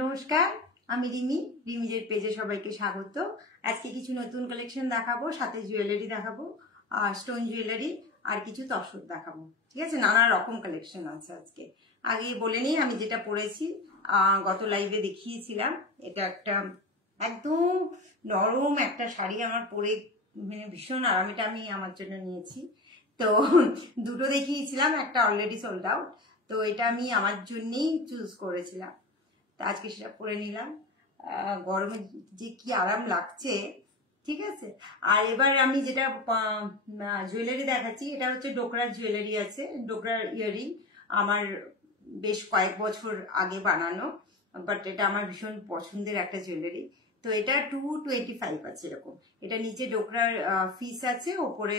নমস্কার, আমি রিমি। রিমিজের পেজে সবাইকে স্বাগত। আজকে কিছু নতুন কালেকশন দেখাবো, সাথে জুয়েলারি দেখাবো, স্টোন জুয়েলারি আর কিছু তসর দেখাবো। ঠিক আছে, নানা রকম কালেকশন আছে আজকে। আগে বলে নিই আমি যেটা পরেছি, গত লাইভে দেখিয়েছিলাম। এটা একটা একদম নরম একটা শাড়ি আমার পরে মানে ভীষণ আরাম। এটা আমি আমার জন্য নিয়েছি। তো দুটো দেখিয়েছিলাম, একটা অলরেডি সোল্ড আউট। তো এটা আমি আমার জন্যেই চুজ করেছিলাম। আজকে সেটা পরে নিলাম। গরমে যে কি আরাম লাগছে, ঠিক আছে। আর এবার আমি যেটা জুয়েলারি দেখাচ্ছি, এটা হচ্ছে ডোকরার জুয়েলারি আছে, ডোকরার ইয়ারিং। আমার বেশ কয়েক বছর আগে বানানো, বাট এটা আমার ভীষণ পছন্দের একটা জুয়েলারি। তো এটা 225 আছে এরকম। এটা নিচে ডোকরার ফিস আছে, ওপরে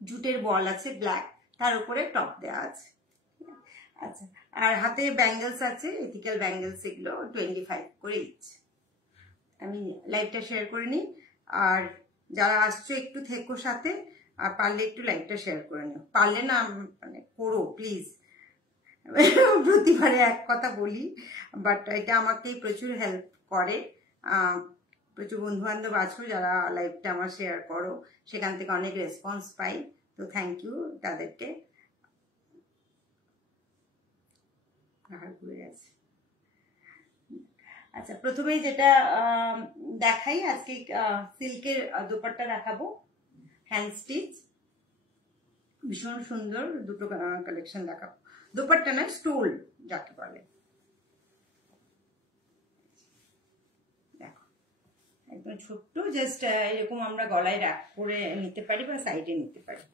জুটের বল আছে ব্ল্যাক, তার উপরে টপ দেওয়া আছে। আচ্ছা, আর হাতে ব্যাঙ্গেলস আছে, এথিক্যাল ব্যাঙ্গেলস, এগুলো 25 করে ইচ। আমি লাইভটা শেয়ার করে নিই। আর যারা আসছো একটু থেকো সাথে, আর পারলে একটু লাইভটা শেয়ার করে নিও। পারলে না মানে করো প্লিজ। প্রতিবারে এক কথা বলি, বাট এটা আমাকে প্রচুর হেল্প করে। প্রচুর বন্ধু বান্ধব আছো যারা লাইভটা আমার শেয়ার করো, সেখান থেকে অনেক রেসপন্স পাই। তো থ্যাংক ইউ তাদেরকে। আচ্ছা, প্রথমে যেটা দেখাই আজকে, সিল্কের দোপাট্টা দেখাবো, হ্যান্ড স্টিচ, ভীষণ সুন্দর দুটো কালেকশন দেখাবো। দোপাট্টা না, স্টোল যাকে বলে। দেখো, একদম ছোট্ট, জাস্ট এরকম আমরা গলায় রাখ করে নিতে পারি বা সাইডে নিতে পারি।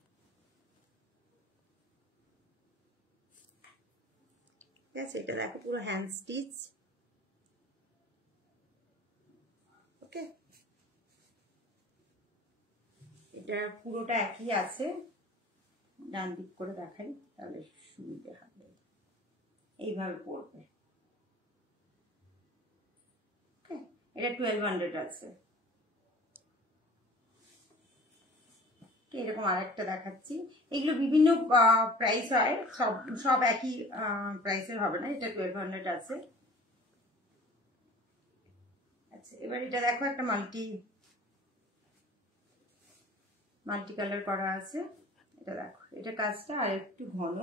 ঠিক আছে, এটা দেখো পুরো হ্যান্ড স্টিচ। ওকে, এটা পুরোটা একই আছে। ডান দিক করে দেখাই তাহলে সুবিধে হবে। এইভাবে পড়বে। এটা 1200 আছে। এরকম আরেকটা দেখাচ্ছি। এগুলো বিভিন্ন প্রাইস হয়, সব একই প্রাইসের হবে না। এটা 1200 আছে। আচ্ছা, এবার এটা দেখো, একটা মাল্টি কালার করা আছে। এটা দেখো, এটা কাজটা আর একটু ঘন।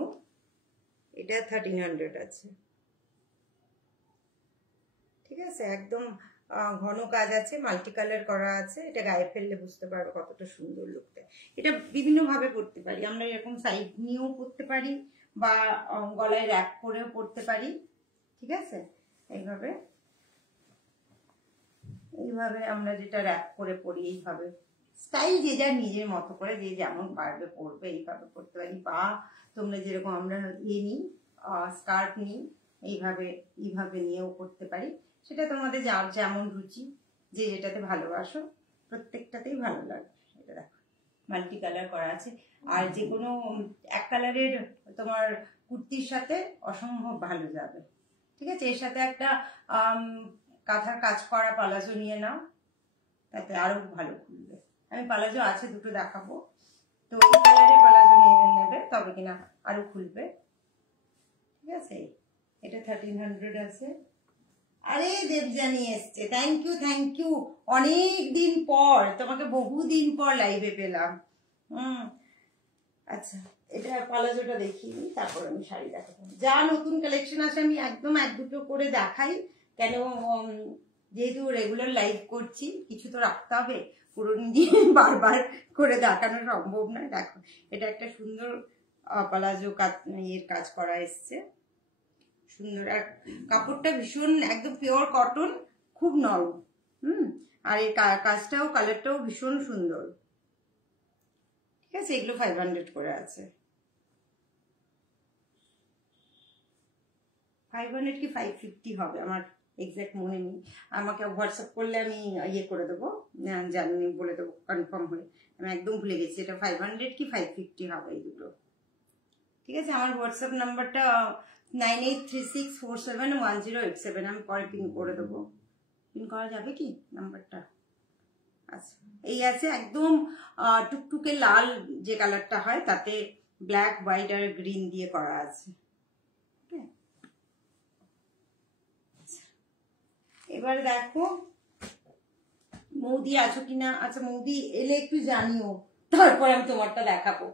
এটা 1300 আছে। ঠিক আছে, একদম ঘন কাজ আছে, মাল্টি কালার করা আছে। এটা গায়ে ফেললে বুঝতে পারবে কতটা সুন্দর লুক দেয়। এটা বিভিন্ন ভাবে পরতে পারি আমরা, এরকম সাইড নিয়েও পরতে পারি বা গলায় র্যাপ করেও পরতে পারি। ঠিক আছে, এইভাবে আমরা যেটা র্যাপ করে পরি, এইভাবে স্টাইল যে যার নিজের মতো করে যে যেমন পারবে পরবে, এইভাবে পরতে পারি। বা তোমরা যেরকম আমরা নিই, স্কার্ফ নিই, এইভাবে নিয়েও পরতে পারি। সেটা তোমাদের যার যেমন রুচি, যে যেটাতে ভালোবাসো, প্রত্যেকটাতেই ভালো লাগবে। এটা দেখো, মাল্টি কালার করা আছে। আর যে কোনো এক কালারের তোমার কুর্তির সাথে অসম্ভব ভালো যাবে। ঠিক আছে, এর সাথে একটা কাঁথার কাজ করা পালাজো নিয়ে নাও, তাতে আরো ভালো খুলবে। আমি পালাজো আছে দুটো দেখাবো, তো এই কালারের পালাজো নিয়ে নেবে, তবে কিনা আরো খুলবে। ঠিক আছে, এটা 1300 আছে। আরে দেবজানি এসছে, থ্যাংক ইউ। অনেক দিন পর তোমাকে, বহুদিন পর লাইভে পেলাম। আচ্ছা, এটা পালাজোটা দেখিয়ে নিই, তারপর আমি শাড়ি দেখাবো। যা নতুন কালেকশন আসে আমি একদম এক দুটো করে দেখাই, কেন যেহেতু রেগুলার লাইভ করছি, কিছু তো রাখতে হবে। পুরোনো দিন বারবার করে দেখানো সম্ভব নয়। দেখো, এটা একটা সুন্দর পালাজো কাজ করা এসছে, সুন্দর। আর কাপড়টা ভীষণ একদম পিওর কটন, খুব নরম। আর এই কাজটাও, কালারটাও ভীষণ সুন্দর। ঠিক আছে, এগুলো 500 করে আছে। 500 কি 550 হবে, আমার এক্সাক্ট মনে নেই। আমাকে হোয়াটসঅ্যাপ করলে আমি ইয়ে করে দেবো, জানি বলে দেবো কনফার্ম হয়ে। আমি একদম ভুলে গেছি, এটা 500 কি 550 হবে এই দুটো। ঠিক আছে, আমার হোয়াটসঅ্যাপ নাম্বারটা 9836471087। আমি পরে পিন করে দেবো। পিন করা যাবে কি নাম্বারটা? আচ্ছা, এই আছে একদম টুকটুকে লাল যে কালারটা হয়, তাতে ব্ল্যাক, হোয়াইট আর গ্রিন দিয়ে করা আছে। এবারে দেখো মৌদি আছো কিনা। আচ্ছা মৌদি এলে একটু জানিও, তারপর আমি তোমারটা দেখাবো।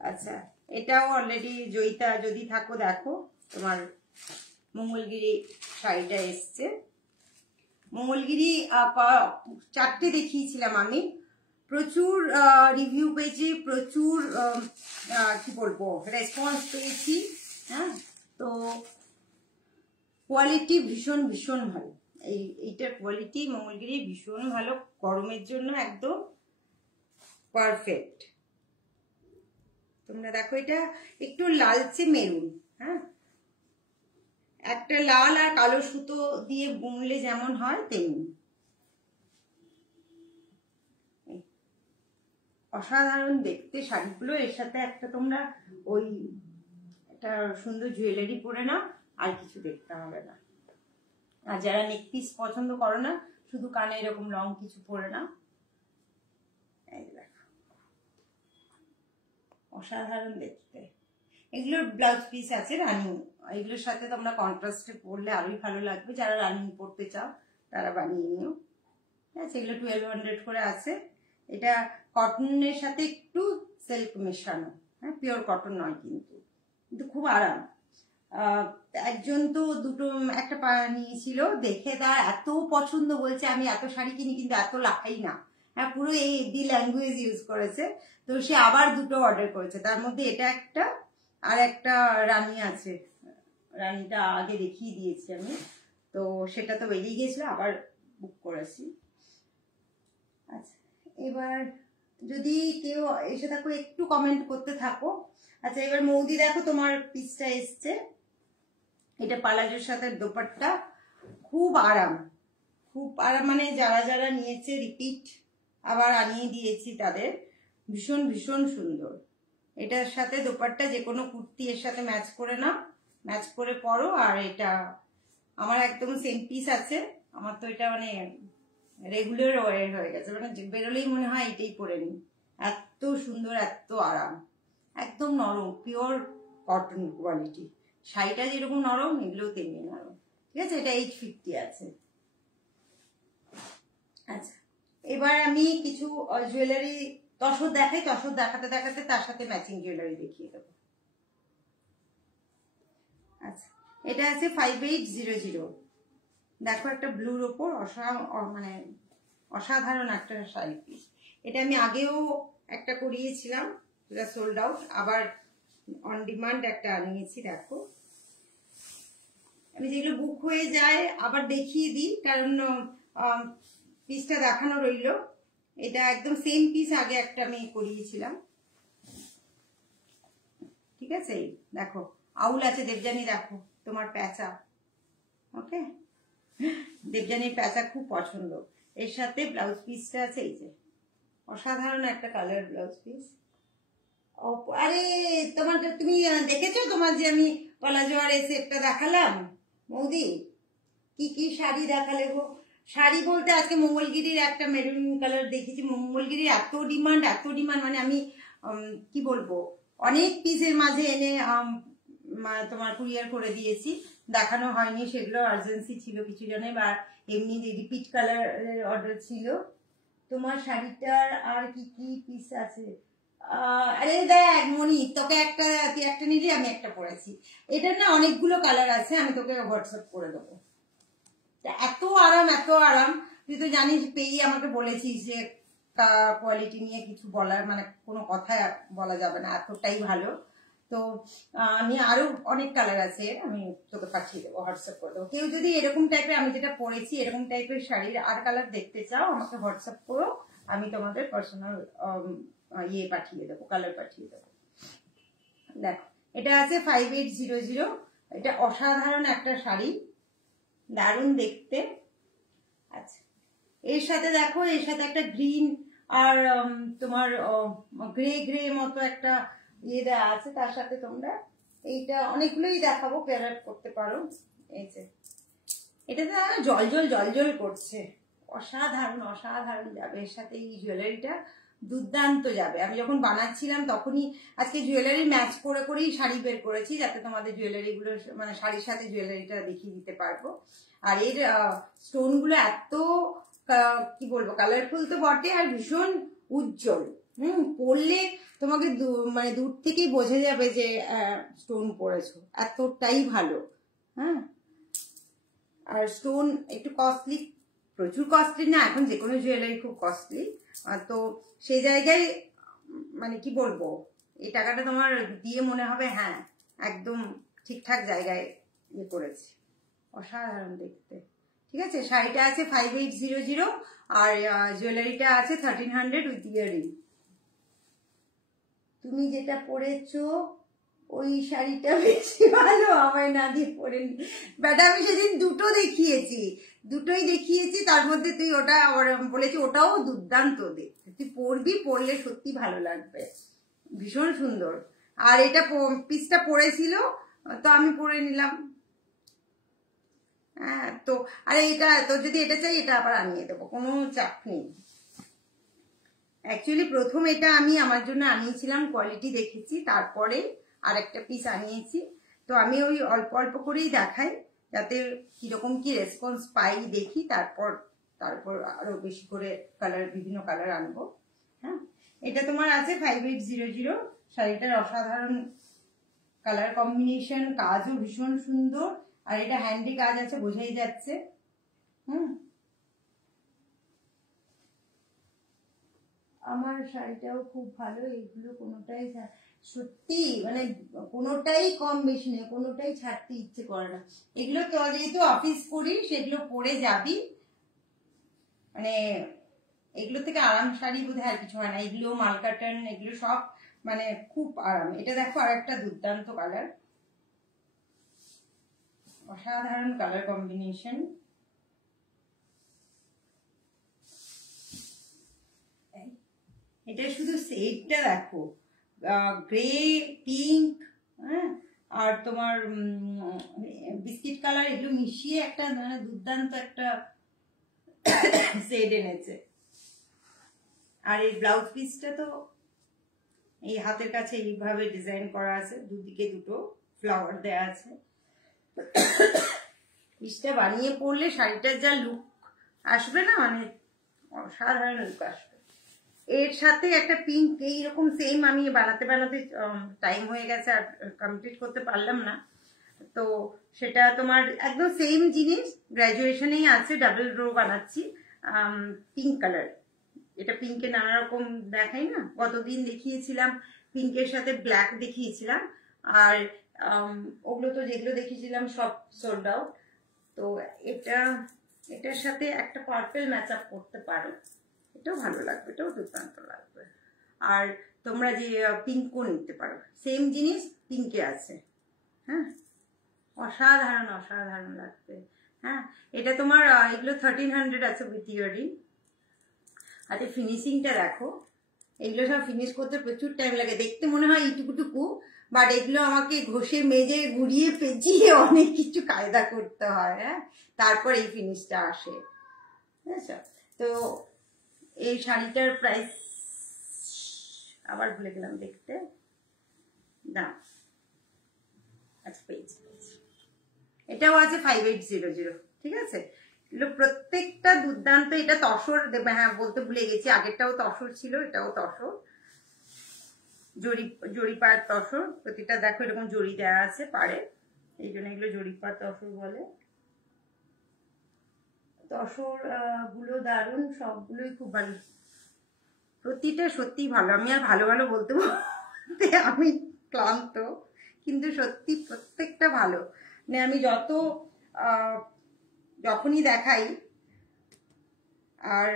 আচ্ছা এটাও অলরেডি জয়িতা যদি থাকো দেখো, তোমার মঙ্গলগিরি শাড়িটা এসছে। মঙ্গলগিরি 4টে দেখিয়েছিলাম আমি, প্রচুর রিভিউ পেয়েছি, প্রচুর কি বলবো রেসপন্স পেয়েছি। হ্যাঁ, তো কোয়ালিটি ভীষণ ভীষণ ভালো। এইটার কোয়ালিটি মঙ্গলগিরি ভীষণ ভালো, গরমের জন্য একদম পারফেক্ট। তোমরা দেখো এটা একটু লালচে মেরুন। হ্যাঁ, একটা লাল আর কালো সুতো দিয়ে বুনলে যেমন হয় তেমনি। অসাধারণ দেখতে শাড়িগুলো। এর সাথে একটা তোমরা ওই একটা সুন্দর জুয়েলারি পরে নাও, আর কিছু দেখতে হবে না। আর যারা নেক পিস পছন্দ করো না, শুধু কানে এরকম লং কিছু পরে নাও। এই দেখো অসাধারণ দেখতে। এগুলোর ব্লাউজ পিস আছে রানিং, এগুলোর সাথে তোমরা কন্ট্রাস্টে পরলে আরোই ভালো লাগবে। যারা রানিং পরতে চাও তারা বানিয়ে নিও। ঠিক আছে, এগুলো 1200 করে আছে। এটা কটনের সাথে একটু সিল্ক মেশানো। হ্যাঁ, পিওর কটন নয় কিন্তু, কিন্তু খুব আরাম। একজন তো দুটো একটা নিয়েছিল, দেখে তার এত পছন্দ, বলছে আমি এত শাড়ি কিনি কিন্তু এত লাগাই না। হ্যাঁ, পুরো এই দি ল্যাঙ্গুয়েজ ইউজ করেছে। তো সে আবার দুটো অর্ডার করেছে, তার মধ্যে এটা একটা আর একটা রানী আছে। রানীটা আগে দেখিয়ে দিয়েছি আমি, তো সেটা তো বেরিয়ে গেছিল, আবার বুক করেছি। আচ্ছা এবার যদি কেউ এসে থাকো একটু কমেন্ট করতে থাকো। আচ্ছা এবার মৌদি দেখো তোমার পিসটা এসছে। এটা পালাজোর সাথে দোপাট্টা, খুব আরাম, খুব আরাম। মানে যারা যারা নিয়েছে রিপিট আবার আনিয়ে দিয়েছি তাদের, ভীষণ ভীষণ সুন্দর। এটার সাথে দোপাট্টা যে কোনো কুর্তি এর সাথে ম্যাচ করে নাও, ম্যাচ করে পরো। আর এটা আমার একদম সেম পিস আছে, আমার তো এটা মানে রেগুলার ওয়ার হয়ে গেছে, মানে বেরোলেই মনে হয় এটাই পরে নিই। এত সুন্দর, এত আরাম, একদম নরম, পিওর কটন কোয়ালিটি। শাড়িটা যেরকম নরম, এগুলো তেমনি নরম। ঠিক আছে, এটা 850 আছে। আচ্ছা এবার আমি কিছু জুয়েলারি তসর দেখাই, তসর দেখাতে দেখাতে তার সাথে ম্যাচিং জুয়েলারি দেখিয়ে দেবো। আচ্ছা এটা আছে 5800। দেখো একটা ব্লুর ওপর মানে অসাধারণ একটা শাড়ি পিস। এটা আমি আগেও একটা করিয়েছিলাম, যেটা সোল্ড আউট, আবার অন ডিমান্ড একটা আনিয়েছি। দেখো আমি যেগুলো বুক হয়ে যায় আবার দেখিয়ে দিই, কারণ পিসটা দেখানো রইল। এটা একদম সেম পিস আগে একটা আমি করিয়েছিলাম। ঠিক আছে, দেখো আউল আছে, দেবযানী দেখো তোমার প্যাঁচা। ওকে, দেবযানীর প্যাঁচা খুব পছন্দ। এর সাথে ব্লাউজ পিসটা আছে, এই যে অসাধারণ একটা কালার ব্লাউজ পিস। আরে তোমার, তুমি দেখেছো তোমার যে আমি পলাজোয়ার এই সেটটা দেখালাম মৌদি? কি কি শাড়ি দেখালে গো। শাড়ি বলতে আজকে মঙ্গলগিরির একটা মেরুন কালার দেখেছি। মঙ্গলগিরির এত ডিমান্ড, এত ডিমান্ড, মানে আমি কি বলবো, অনেক পিসের মাঝে এনে তোমার কুরিয়ার করে দিয়েছি, দেখানো হয়নি। সেগুলো আর্জেন্সি ছিল কিছু জনের, বা এমনি রিপিট কালারের অর্ডার ছিল। তোমার শাড়িটার আর কি কি পিস আছে? আরে দেখ মনি, তোকে তুই একটা নিলি, আমি একটা পরেছি। এটার না অনেকগুলো কালার আছে, আমি তোকে হোয়াটসঅ্যাপ করে দেবো। এত আরাম, এত আরাম। তুই তো জানিস, পেয়ে আমাকে বলেছিস যে কোয়ালিটি নিয়ে কিছু বলার, মানে কোনো কথা বলা যাবে না, এতটাই ভালো। তো আমি আরো অনেক কালার আছে, আমি তোকে পাঠিয়ে দেবো, হোয়াটসঅ্যাপ করে দেবো। কেউ যদি এরকম টাইপের, আমি যেটা পরেছি এরকম টাইপের শাড়ির আর কালার দেখতে চাও, আমাকে হোয়াটসঅ্যাপ করো, আমি তোমাদের পার্সোনাল ইয়ে পাঠিয়ে দেবো, কালার পাঠিয়ে দেবো। দেখো এটা আছে 5800। এটা অসাধারণ একটা শাড়ি, দারুণ দেখতে। আচ্ছা এর সাথে দেখো, এর সাথে একটা গ্রিন আর তোমার গ্রে গ্রে মতো একটা ইয়ে দেওয়া আছে। তার সাথে তোমরা এইটা অনেকগুলোই দেখাবো, পেয়ার আপ করতে পারো। এই যে এটাতে জল জল জল জল করছে, অসাধারণ অসাধারণ যাবে এর সাথে এই জুয়েলারিটা, দুর্দান্ত যাবে। আমি যখন বানাচ্ছিলাম তখনই আজকে জুয়েলারি ম্যাচ করে করেই শাড়ি বের করেছি, যাতে তোমাদের জুয়েলারিগুলো মানে শাড়ির সাথে জুয়েলারিটা দেখিয়ে দিতে পারবো। আর এর স্টোনগুলো এত কি বলবো, কালারফুল তো বটে, আর ভীষণ উজ্জ্বল। পরলে তোমাকে মানে দূর থেকেই বোঝা যাবে যে স্টোন পরেছো, এতটাই ভালো। হ্যাঁ, আর স্টোন একটু কস্টলি, প্রচুর কস্টলি না, এখন যে কোনো জুয়েলারি খুব কস্টলি, তো সেই জায়গায় মানে কি বলবো, এই টাকাটা তোমার দিয়ে মনে হবে হ্যাঁ একদম ঠিকঠাক জায়গায় ইয়ে করেছি। অসাধারণ দেখতে। ঠিক আছে, শাড়িটা আছে 5800 আর জুয়েলারিটা আছে 1300 উইথ ইয়ারিং। তুমি যেটা পরেছো ওই শাড়িটা বেশি ভালো, আমায় না দিয়ে পরেনি বেটা। আমি সেদিন দুটোই দেখিয়েছি, তার মধ্যে তুই ওটা আবার বলেছি ওটাও দুর্দান্ত দেখতে, তুই পরবি, পরলে সত্যি ভালো লাগবে, ভীষণ সুন্দর। আর এটা পিসটা পরেছিল তো আমি পরে নিলাম। হ্যাঁ, তো আরে এটা তোর যদি এটা চাই এটা আবার আনিয়ে দেবো, কোনো চাপ নেই। অ্যাকচুয়ালি প্রথম এটা আমি আমার জন্য আনিয়েছিলাম, কোয়ালিটি দেখেছি, তারপরে আর একটা পিস আনিয়েছি। তো আমি ওই অল্প অল্প করেই দেখাই, যাতে কিরকম কি রেসপন্স পাই দেখি, তারপর আরো বেশি করে কালার, বিভিন্ন কালার আনবো। হ্যাঁ, এটা তোমার আছে 5800। শাড়িটার অসাধারণ কালার কম্বিনেশন, কাজও ভীষণ সুন্দর, আর এটা হ্যান্ডি কাজ আছে, বোঝাই যাচ্ছে। আমার শাড়িটাও খুব ভালো, এগুলো কোনোটাই সত্যি মানে কোনোটাই কম বেশি নেই, কোনোটাই ছাড়তে ইচ্ছে করে না। এগুলো তো যেহেতু অফিস করি, সেগুলো পরে যাবি, মানে এগুলো থেকে আরাম শাড়ি বোধহয় আর কিছু হয় না। এগুলো মালকাটন, এগুলো সব মানে খুব আরাম। এটা দেখো আর একটা দুর্দান্ত কালার, অসাধারণ কালার কম্বিনেশন। এটা শুধু সেটটা দেখো, গ্রে, পিঙ্ক, হ্যাঁ, আর তোমার বিস্কিট কালার, এগুলো মিশিয়ে একটা মানে দুর্দান্ত একটা শেড এনেছে। আর এই ব্লাউজ পিসটা তো এই হাতের কাছে এইভাবে ডিজাইন করা আছে, দুদিকে দুটো ফ্লাওয়ার দেয়া আছে। পিসটা বানিয়ে পরলে শাড়িটার যা লুক আসবে না, মানে অসাধারণ লুক আসবে। এর সাথে একটা পিঙ্ক এইরকম সেম আমি বানাতে টাইম হয়ে গেছে, আর কমপ্লিট করতে পারলাম না। তো সেটা তোমার একদম সেম জিনিস, গ্র্যাজুয়েশনেই আছে, ডাবল রো বানাচ্ছি, পিঙ্ক কালার। এটা পিঙ্কে নানা রকম দেখাই না, গতদিন দেখিয়েছিলাম পিঙ্কের সাথে ব্ল্যাক দেখিয়েছিলাম, আর ওগুলো তো যেগুলো দেখিয়েছিলাম সব সোল্ড আউট। তো এটার সাথে একটা পার্পল ম্যাচ আপ করতে পারো, এটাও ভালো লাগবে, এটাও দুর্দান্ত লাগবে। আর তোমরা যে পিঙ্কও নিতে পারো, সেম জিনিস পিঙ্কে আছে। হ্যাঁ, অসাধারণ অসাধারণ লাগবে। হ্যাঁ, এটা তোমার এগুলো 1300 আছে উইথ ইয়ারিং। আর এই ফিনিশিংটা দেখো, এগুলো সব ফিনিশ করতে প্রচুর টাইম লাগে, দেখতে মনে হয় ইটুকুটুকু, বাট এগুলো আমাকে ঘষে মেজে ঘুরিয়ে পেঁচিয়ে অনেক কিছু কায়দা করতে হয়। হ্যাঁ, তারপর এই ফিনিশটা আসে। বুঝেছো? তো এই শাড়িটার প্রাইস আবার ভুলে গেলাম দেখতে, না আচ্ছা পেয়েছি, এটাও আছে 5800। ঠিক আছে, এগুলো প্রত্যেকটা দুর্দান্ত। এটা তসর, হ্যাঁ বলতে ভুলে গেছি, আগেরটাও তসর ছিল, এটাও তসর, জরিপার তসর। প্রতিটা দেখো এরকম জরি দেওয়া আছে পারে, এই জন্য এগুলো জরিপার তসর বলে। তসর গুলো দারুণ, সবগুলোই খুব ভালো, প্রতিটা সত্যি ভালো। আমি আর ভালো ভালো বলতে বলতে আমি ক্লান্ত, কিন্তু সত্যি প্রত্যেকটা ভালো। মানে আমি যখনই দেখাই, আর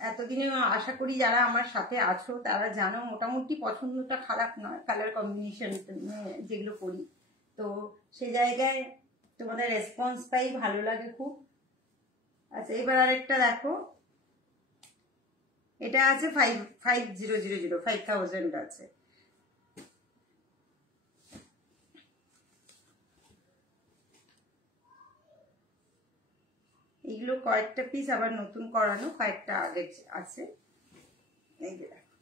এতদিনে আশা করি যারা আমার সাথে আছো তারা জানো মোটামুটি পছন্দটা খারাপ নয়, কালার কম্বিনেশন যেগুলো করি। তো সে জায়গায় তোমাদের রেসপন্স পাই, ভালো লাগে খুব। আচ্ছা, এবার আরেকটা দেখো, এটা আছে 5000 আছে। এগুলো কয়েকটা পিস আবার নতুন করানো, কয়েকটা আগে আছে। এই যে দেখো,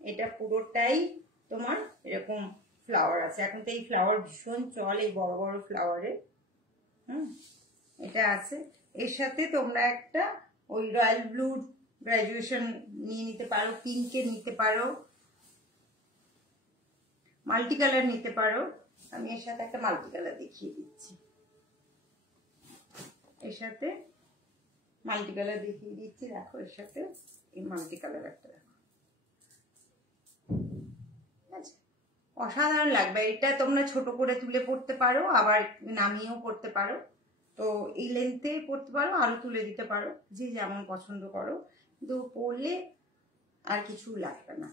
এটা পুরোটাই তোমার এরকম ফ্লাওয়ার আছে। এখন তো এই ফ্লাওয়ার ভীষণ চল, এই বড় বড় ফ্লাওয়ারে। এটা আছে। এর সাথে তোমরা একটা ওই রয়্যাল ব্লু গ্রাজুয়েশন নিয়ে নিতে পারো, পিঙ্কে নিতে পারো, মাল্টি কালার নিতে পারো। আমি এর সাথে একটা মাল্টি কালার দেখিয়ে দিচ্ছি, এর সাথে মাল্টি কালার দেখিয়ে দিচ্ছি। দেখো এর সাথে এই মাল্টি কালার একটা দেখো, ঠিক আছে, অসাধারণ লাগবে। এটা তোমরা ছোট করে তুলে পড়তে পারো, আবার নামিয়েও পড়তে পারো। তো এই লেন্থে পড়তে পারো, আরো তুলে দিতে পারো, যে যেমন পছন্দ করো, কিন্তু পরলে আর কিছু লাগবে না,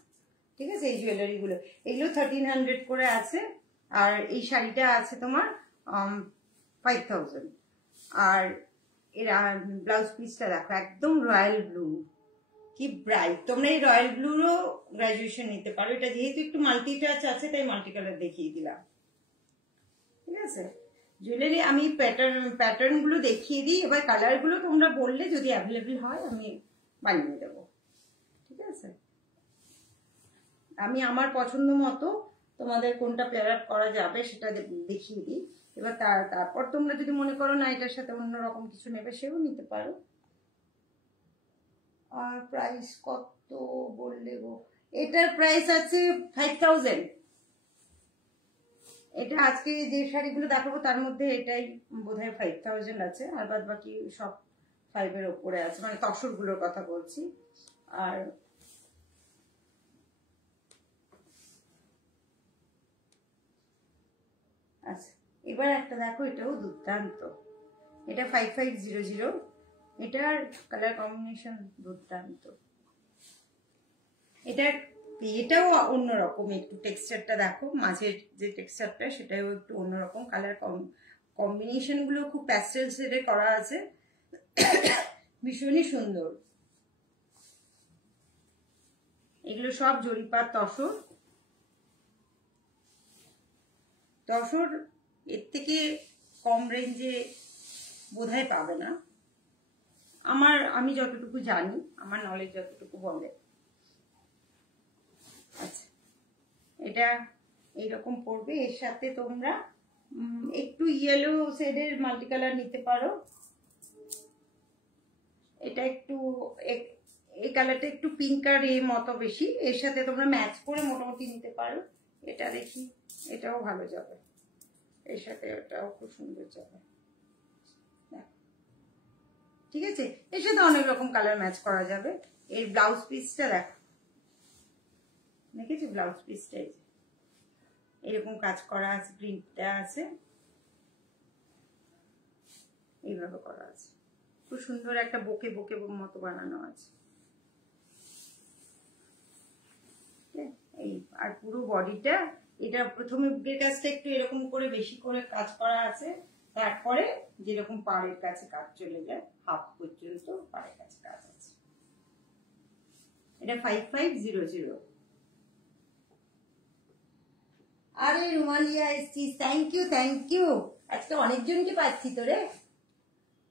ঠিক আছে। এই জুয়েলারি গুলো, এগুলো 1300 করে আছে। আর এই শাড়িটা আছে তোমার 5000। আর এর ব্লাউজ পিসটা দেখো, একদম রয়্যাল ব্লু, কি ব্রাইট। তোমরা এই রয়্যাল ব্লুরও গ্রাজুয়েশন নিতে পারো। এটা যেহেতু একটু মাল্টি টাচ আছে, তাই মাল্টি কালার দেখিয়ে দিলাম, ঠিক আছে। জুয়েলারি আমি প্যাটার্ন গুলো দেখিয়ে দিই, এবার কালার গুলো তোমরা বললে যদি অ্যাভেলেবেল হয় আমি বানিয়ে দেবো, ঠিক আছে। আমি আমার পছন্দ মতো তোমাদের কোনটা পেয়ার আপ করা যাবে সেটা দেখিয়ে দিই। এবার তারপর তোমরা যদি মনে করো না এটার সাথে অন্যরকম কিছু নেবে, সেও নিতে পারো। আর প্রাইস কত বললে গো? এটার প্রাইস আছে 5000। এটা আজকে যে শাড়িগুলো দেখাবো তার মধ্যে এটাই বোধহয় 5000 আছে, আর বাদ বাকি সব 5 এর উপরে আছে, মানে তসর গুলোর কথা বলছি। আর আচ্ছা, এবার একটা দেখো, এটাও দুর্দান্ত। এটা 5500। এটার কালার কম্বিনেশন দুর্দান্ত। এটাও অন্যরকম একটু টেক্সচারটা দেখো, মাঝের যে টেক্সচারটা সেটাও একটু অন্যরকম। কালার কম্বিনেশন গুলো খুব প্যাস্টেল শেডে করা আছে, ভীষণই সুন্দর। এগুলো সব জরিপার তসর। তসর এর থেকে কম রেঞ্জে বোধহয় পাবে না, আমি যতটুকু জানি, আমার নলেজ যতটুকু বলে। আচ্ছা, এটা এইরকম পড়বে। এর সাথে তোমরা একটু ইয়েলো শেডের মাল্টি কালার নিতে পারো। এটা একটু এই কালারটা একটু পিঙ্ক আর এর মতো বেশি, এর সাথে তোমরা ম্যাচ করে মোটামুটি নিতে পারো। এটা দেখি, এটাও ভালো যাবে, এর সাথে এটাও খুব সুন্দর যাবে, ঠিক আছে। এর সাথে অনেক রকম কালার ম্যাচ করা যাবে। এর ব্লাউজ পিসটা দেখো, দেখেছি ব্লাউজ পিসটা এই যে এরকম কাজ করা আছে, প্রিন্টটা আছে, এইভাবে করা আছে, খুব সুন্দর একটা বোকে বোকে মতো বানানো আছে। এই আর পুরো বডিটা, এটা প্রথমে বুকের কাজটা একটু এরকম করে বেশি করে কাজ করা আছে, তারপরে যেরকম পাড়ের কাছে কাজ চলে যায়, হাফ পর্যন্ত পাড়ের কাছে কাজ আছে। এটা 5500। আরে রুমালিয়া এসছিস, থ্যাংক ইউ। আজকে অনেকজনকে পাচ্ছি তো রে।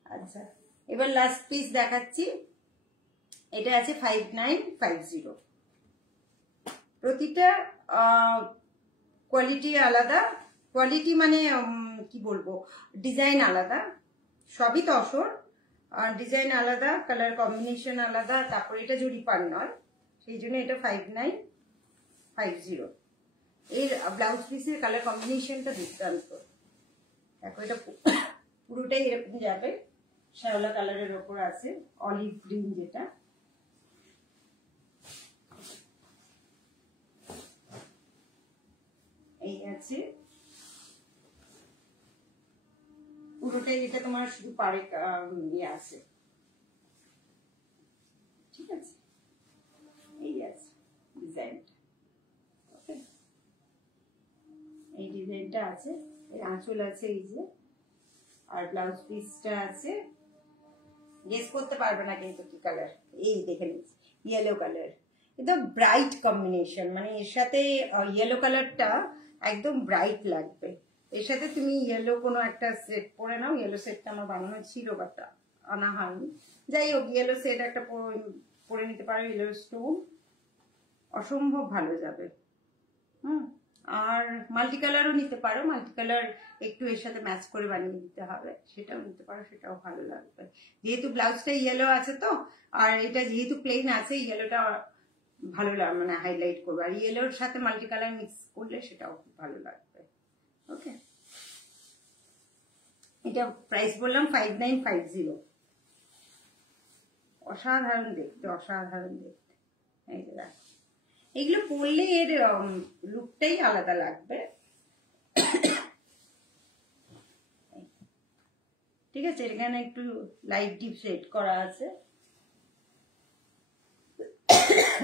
আচ্ছা, এবার লাস্ট পিস দেখাচ্ছি। এটা আছে 5950। প্রতিটা কোয়ালিটি আলাদা, কোয়ালিটি মানে কি বলবো, ডিজাইন আলাদা, সবই তসর, ডিজাইন আলাদা, কালার কম্বিনেশন আলাদা। তারপর এটা জরিপার নয়, সেই জন্য এটা 5950। এর ব্লাউজ পিসের কালার কম্বিনেশনটা দুর্দান্ত। দেখো, এটা পুরোটাই এরকম যাবে, শ্যাওলা কালারের ওপর আছে, অলিভ গ্রিন যেটা। এই আছে পুরোটাই, এটা তোমার শুধু পাড়ে ইয়ে আছে, ঠিক আছে। এই আছে ডিজাইনটা, ওকে, এই ডিজাইনটা আছে। এর আঁচল আছে এই যে, আর ব্লাউজ পিসটা আছে। গেস করতে পারবে না কিন্তু কি কালার, এই দেখে নিচ্ছি, ইয়েলো কালার। একদম ব্রাইট কম্বিনেশন, মানে এর সাথে ইয়েলো কালারটা একদম ব্রাইট লাগবে। এর সাথে তুমি ইয়েলো কোনো একটা সেট পরে নাও। ইয়েলো সেটটা আমার বানানো ছিল, বাট আনা হয়নি। যাই হোক, ইয়েলো সেট একটা করে নিতে পারো ইয়েলো স্টোন, অসম্ভব ভালো যাবে। আর মাল্টি কালারও নিতে পারো, মাল্টি কালার একটু এর সাথে ম্যাচ করে বানিয়ে দিতে হবে, সেটাও নিতে পারো, সেটাও ভালো লাগবে। যেহেতু ব্লাউজটা ইয়েলো আছে তো, আর এটা যেহেতু প্লেন আছে, ইয়েলোটা ভালো লাগে, মানে হাইলাইট করবে, আর ইয়েলোর সাথে মাল্টি কালার মিক্স করলে সেটাও খুব ভালো লাগবে। ওকে, এটা প্রাইস বললাম 5950। অসাধারণ দেখতে, অসাধারণ দেখতে। এই যে দেখো, এগুলো পরলে এর লুকটাই আলাদা লাগবে। ঠিক আছে, এখানে একটু লাইট ডিপ শেড করা আছে।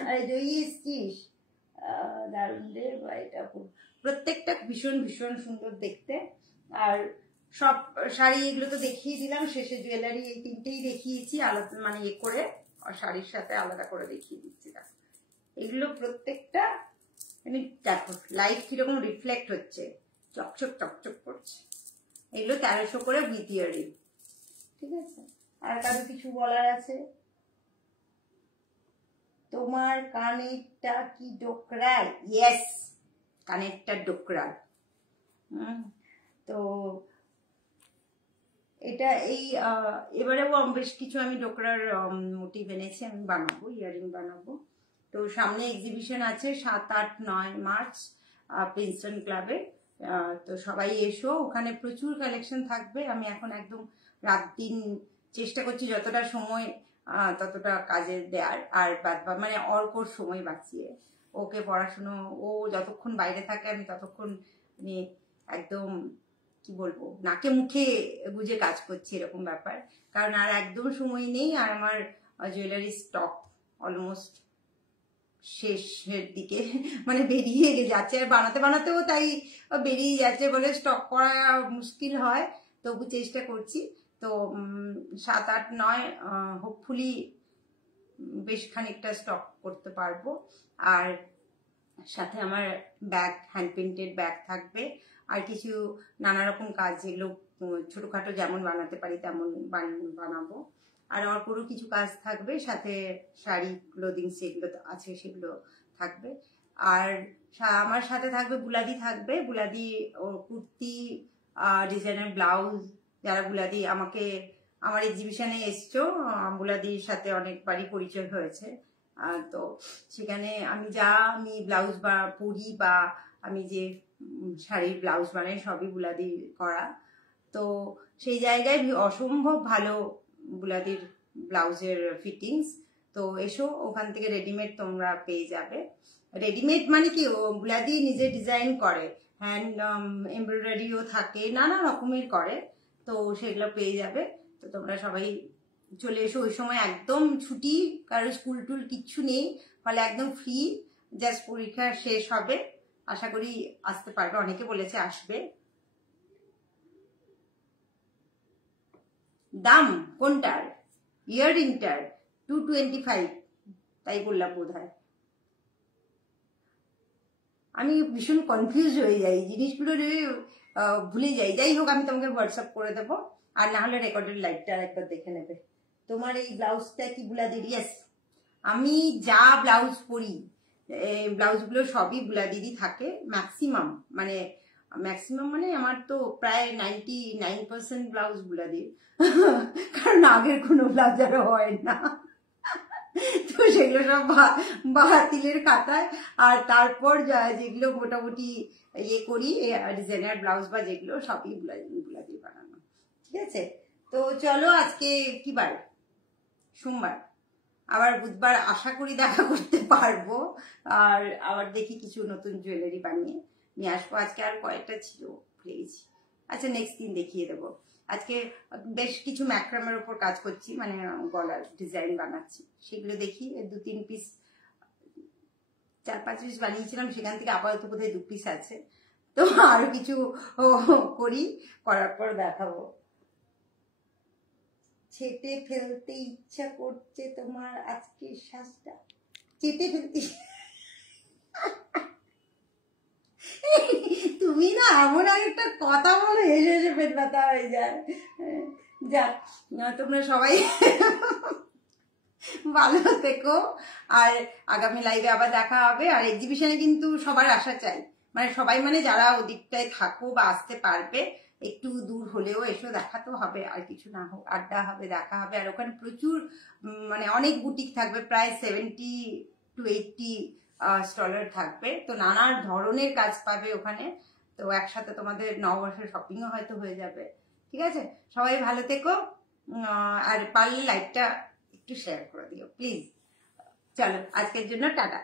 আর এই এসছিস দারুণ রে ভাই, এটা প্রত্যেকটা ভীষণ ভীষণ সুন্দর দেখতে। আর সব শাড়ি এগুলো তো দেখিয়ে দিলাম, শেষে জুয়েলারি এই তিনটেই দেখিয়েছি আলাদা, মানে ইয়ে করে, আর শাড়ির সাথে আলাদা করে দেখিয়ে দিচ্ছি। এগুলো প্রত্যেকটা মানে দেখো লাইট কিরকম রিফ্লেক্ট হচ্ছে, চকচক চকচক করছে। এগুলো 1300 করে উইথ ইয়ারিং। ঠিক আছে, আর কারো কিছু বলার আছে? তোমার কানেরটা কি ডোকরায়? ইয়েস, কানেরটা ডোকরায়। তো এটা এই এবারেও বেশ কিছু আমি ডোকরার মোটিভ এনেছি, আমি বানাবো, ইয়ারিং বানাবো। তো সামনে এক্সিবিশন আছে 7, 8, 9 মার্চ প্রিন্সটন ক্লাবে। তো সবাই এসো, ওখানে প্রচুর কালেকশন থাকবে। আমি এখন একদম রাত দিন চেষ্টা করছি যতটা সময় ততটা কাজে দেওয়ার, আর মানে অর্কর সময় বাঁচিয়ে, ওকে পড়াশুনো, ও যতক্ষণ বাইরে থাকে আমি ততক্ষণ মানে একদম কি বলবো, নাকে মুখে গুজে কাজ করছি, এরকম ব্যাপার। কারণ আর একদম সময় নেই, আর আমার জুয়েলারি স্টক অলমোস্ট শেষের দিকে, মানে বেরিয়ে যাচ্ছে, আর বানাতে বানাতেও তাই বেরিয়ে যাচ্ছে বলে স্টক করা মুশকিল হয়। তবু চেষ্টা করছি। তো 7, 8, 9 হোপফুলি বেশ খানিকটা স্টক করতে পারবো। আর সাথে আমার ব্যাগ, হ্যান্ড প্রিন্টেড ব্যাগ থাকবে, আর কিছু নানা রকম কাজ যেগুলো ছোটখাটো যেমন বানাতে পারি তেমন বানাবো। আর অর্করও কিছু কাজ থাকবে, সাথে শাড়ি, ক্লোদিং যেগুলো আছে সেগুলো থাকবে। আর আমার সাথে থাকবে বুলাদি, থাকবে বুলাদি ও কুর্তি, ডিজাইনার ব্লাউজ। যারা বুলাদি আমাকে আমার এক্সিবিশনে এসছো, বুলাদির সাথে অনেকবারই পরিচয় হয়েছে। তো সেখানে আমি ব্লাউজ বা পরি, বা আমি যে শাড়ির ব্লাউজ বানাই, সবই বুলাদি করা। তো সেই জায়গায় অসম্ভব ভালো বুলাদির ব্লাউজের ফিটিংস। তো এসো, ওখান থেকে রেডিমেড তোমরা পেয়ে যাবে। রেডিমেড মানে কি, বুলাদি নিজে ডিজাইন করে, হ্যান্ড এমব্রয়ডারিও থাকে, নানা রকমের করে। তো সেগুলো পেয়ে যাবে। তো তোমরা সবাই চলে এসো। ওই সময় একদম ছুটি, কারো স্কুল টুল কিচ্ছু নেই, ফলে একদম ফ্রি, জাস্ট পরীক্ষা শেষ হবে। আশা করি আসতে পারবে, অনেকে বলেছে আসবে। দাম কোনটার? ইয়াররিংটার 225, তাই বললাম বোধ হয়। আমি ভীষণ কনফিউজ হয়ে যাই, জিনিসগুলো ভুলে যাই। যাই হোক, আমি তোমাকে হোয়াটসঅ্যাপ করে দেবো, আর না হলে রেকর্ডেড লাইভটা একবার দেখে নেবে। তোমার এই ব্লাউজটা কি বুলাদির? ইয়েস, আমি যা ব্লাউজ পরি, ব্লাউজগুলো সবই বুলাদিরই থাকে ম্যাক্সিমাম, মানে আমার তো প্রায় 99% ব্লাউজ বুলাদির, কারণ আগের কোনো ব্লাউজ আরো হয় না। তো সেগুলো সব বাতিলের খাতায়। আর তারপর যেগুলো মোটামুটি ইয়ে করি, ডিজাইনার ব্লাউজ বা যেগুলো, সবই বুলাদি বানানো। ঠিক আছে, তো চলো, আজকে কি বার? সোমবার। আবার বুধবার আশা করি দেখা করতে পারবো, আর আবার দেখি কিছু নতুন জুয়েলারি বানিয়ে নিয়ে আসবো। আজকে আর কয়েকটা ছিল, প্লিজ। আচ্ছা, নেক্সট দিন দেখিয়ে দেবো। আজকে বেশ কিছু ম্যাক্রামের উপর কাজ করছি, মানে গলার ডিজাইন বানাচ্ছি, সেগুলো দেখি। 2-3 পিস, 4-5 পিস বানিয়েছিলাম, সেখান থেকে আপাতত বোধহয় 2 পিস আছে। তো আরো কিছু করার পর দেখাবো। চেটে ফেলতে ইচ্ছা করছে তোমার আজকে শ্বাসটা, চেটে ফেলতে। তুমি না এমন একটা কথা বলো, হেসে হেসে পেট ব্যথা হয়ে যায়। যাক, তোমরা সবাই ভালো থেকো, আর আগামী লাইভে আবার দেখা হবে। আর এক্সিবিশনে কিন্তু সবার আসা চাই, মানে সবাই, মানে যারা ওদিকটায় থাকো বা আসতে পারবে, একটু দূর হলেও এসো, দেখা তো হবে, আর কিছু না হোক আড্ডা হবে, দেখা হবে। আর ওখানে প্রচুর মানে অনেক বুটিক থাকবে, প্রায় 70 to 80 স্টলার থাকবে, তো নানা ধরনের কাজ পাবে ওখানে। তো একসাথে তোমাদের নববর্ষের শপিংও হয়তো হয়ে যাবে। ঠিক আছে, সবাই ভালো থেকো, আর পারলে লাইভটা একটু শেয়ার করে দিও প্লিজ। চলো, আজকের জন্য টাটা।